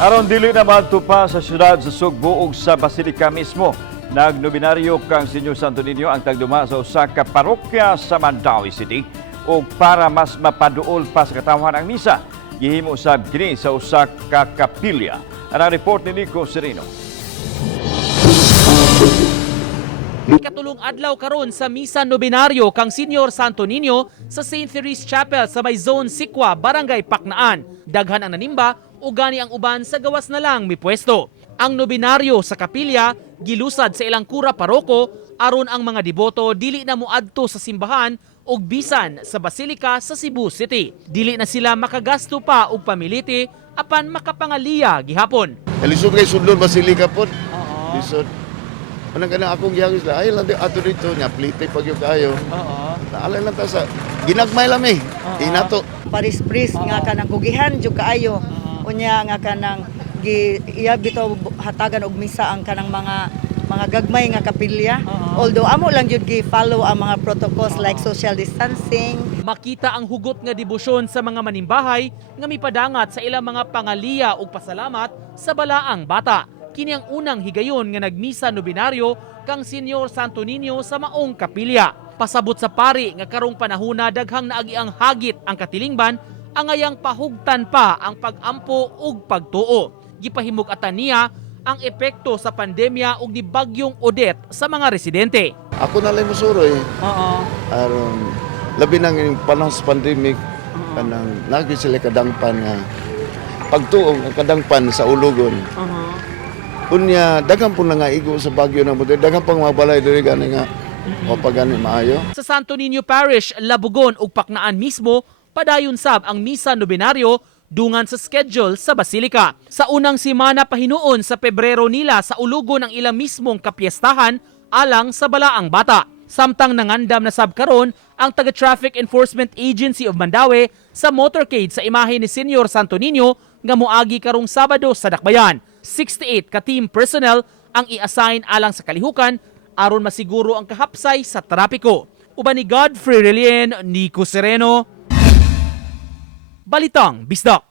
Aron dili na magtupa sa syudad sa Sugbo ug sa Basilica mismo, nagnobinaryo kang Senyor Santo Niño ang tagduma sa usa ka parokya sa Mandaue City ug para mas mapaduol pa sa katawhan ang misa, gihimo usab kini sa usa ka kapilya. Ang report ni Nico Sereno. Ikatulong adlaw karon sa misa nobinaryo kang Senyor Santo Niño sa St. Therese Chapel sa may Zone Sikwa, Barangay Paknaan. Daghan ang nanimba ug gani ang uban sa gawas na lang mipwesto. Ang nobinaryo sa kapilya gilusad sa ilang kura paroko aron ang mga deboto dili na moadto sa simbahan ug bisan sa Basilica sa Cebu City. Dili na sila makagasto pa og pamiliti apan makapangaliya gihapon. Lisod kay sudlon Basilica pod. Lisod. Anong kanang akong gihangis la, ay lang ato dito nya plite pag yung kayo. Naalala lang ta sa ginagmay lang eh. Inato. Paris-pris nga kanang kugihan jud kaayo. Unya nga kanang iya bitaw hatagan og misa ang kanang mga gagmay nga kapilya. Although amo lang jud gi-follow ang mga protocols like social distancing. Makita ang hugot nga debosyon sa mga manimbahay nga mipadangat sa ilang mga pangaliya ug pasalamat sa balaang bata. Kini ang unang higayon nga nagmisa nobinaryo kang Senyor Santo Niño sa maong kapilya. Pasabot sa pari nga karong panahona daghang naagi ang hagit ang katilingban, angayang pahugtan pa ang pag-ampo ug pagtuo. Gipahimug-atan niya ang epekto sa pandemya ug ni bagyong Odette sa mga residente. Ako na lang musuroy. Aron labi nang yung panahon sa pandemic kanang lagi sila kadangpan nga pagtuo nga kadangpan sa ulugon. Unya daghang po na nga igo sa bagyo na mo daghang pang mga balay diri gani nga o pagani maayo. Sa Santo Niño Parish, Labugon ug Paknaan mismo, padayon sab ang misa nobinaryo dungan sa schedule sa Basilica. Sa unang semana pahinuon sa Pebrero nila sa ulugon ang ilang mismong kapiestahan alang sa balaang bata. Samtang nangandam na sab karon ang taga-Traffic Enforcement Agency of Mandaue sa motorcade sa imahe ni Senyor Santo Niño nga moagi karong Sabado sa Dakbayan. 68 ka team personnel ang i-assign alang sa kalihukan aron masiguro ang kahapsay sa trapiko. Uban ni Godfrey Relien, Nico Sereno, Balitang Bisdak.